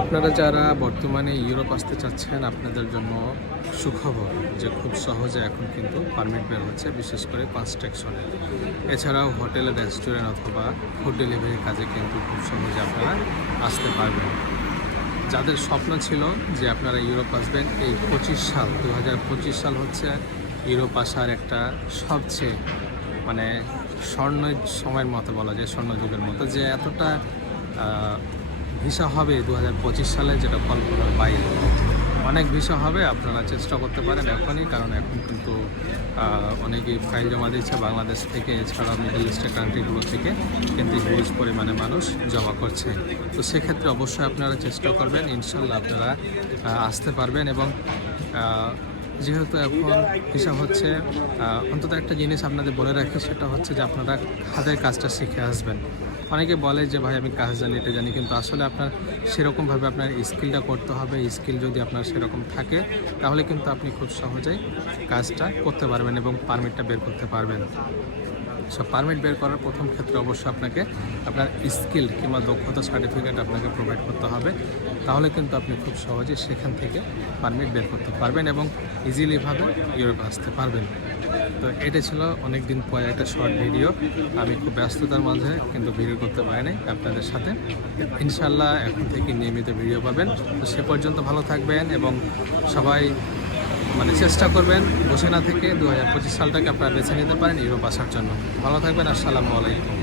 আপনারা যারা বর্তমানে ইউরোপ আসতে চাচ্ছেন, আপনাদের জন্য সুখবর যে খুব সহজে এখন কিন্তু পারমিট বের হচ্ছে, বিশেষ করে কনস্ট্রাকশনে। এছাড়াও হোটেল রেস্টুরেন্ট অথবা ফুড ডেলিভারির কাজে কিন্তু খুব সহজে আপনারা আসতে পারবেন। যাদের স্বপ্ন ছিল যে আপনারা ইউরোপ আসবেন, এই পঁচিশ সাল দু হাজার পঁচিশ সাল হচ্ছে ইউরোপ আসার একটা সবচেয়ে মানে স্বর্ণ সময়ের মতো বলা যায় স্বর্ণযুগের মতো, যে এতটা ভিসা হবে দু হাজার পঁচিশ সালে, যেটা কল্পনার বাইরে। অনেক ভিসা হবে, আপনারা চেষ্টা করতে পারেন এখনই, কারণ এখন কিন্তু অনেকেই ফাইল জমা দিচ্ছে বাংলাদেশ থেকে এছাড়া মিডল ইস্টের কান্ট্রিগুলো থেকে, কিন্তু হিউজ পরিমাণে মানুষ জমা করছে। তো সেক্ষেত্রে অবশ্যই আপনারা চেষ্টা করবেন, ইনশাল্লাহ আপনারা আসতে পারবেন এবং যেহেতু এখন হিসাব হচ্ছে অন্তত একটা জিনিস আপনাদের বলে রাখি, সেটা হচ্ছে যে আপনারা হাতের কাজটা শিখে আসবেন। অনেকে বলে যে, ভাই, আমি কাজ জানি, এটা জানি। কিন্তু আসলে আপনার সেরকমভাবে আপনার স্কিলটা করতে হবে। স্কিল যদি আপনার সেরকম থাকে, তাহলে কিন্তু আপনি খুব সহজেই কাজটা করতে পারবেন এবং পারমিটটা বের করতে পারবেন। সব পারমিট বের করার প্রথম ক্ষেত্রে অবশ্যই আপনাকে আপনার স্কিল কিংবা দক্ষতা সার্টিফিকেট আপনাকে প্রোভাইড করতে হবে। তাহলে কিন্তু আপনি খুব সহজে সেখান থেকে পারমিট বের করতে পারবেন এবং ইজিলিভাবে ইউরোপে আসতে পারবেন। তো এটা ছিল অনেক দিন পরে একটা শর্ট ভিডিও আমি খুব ব্যস্ততার মাঝে কিন্তু ভিডিও করতে পারিনি আপনাদের সাথে। ইনশাল্লাহ এখন থেকে নিয়মিত ভিডিও পাবেন। তো সে পর্যন্ত ভালো থাকবেন এবং সবাই মানে চেষ্টা করবেন বসে না থেকে দু পঁচিশ সালটাকে আপনারা বেছে নিতে পারেন ইউরোপ আসার জন্য। ভালো থাকবেন, আসসালামু আলাইকুম।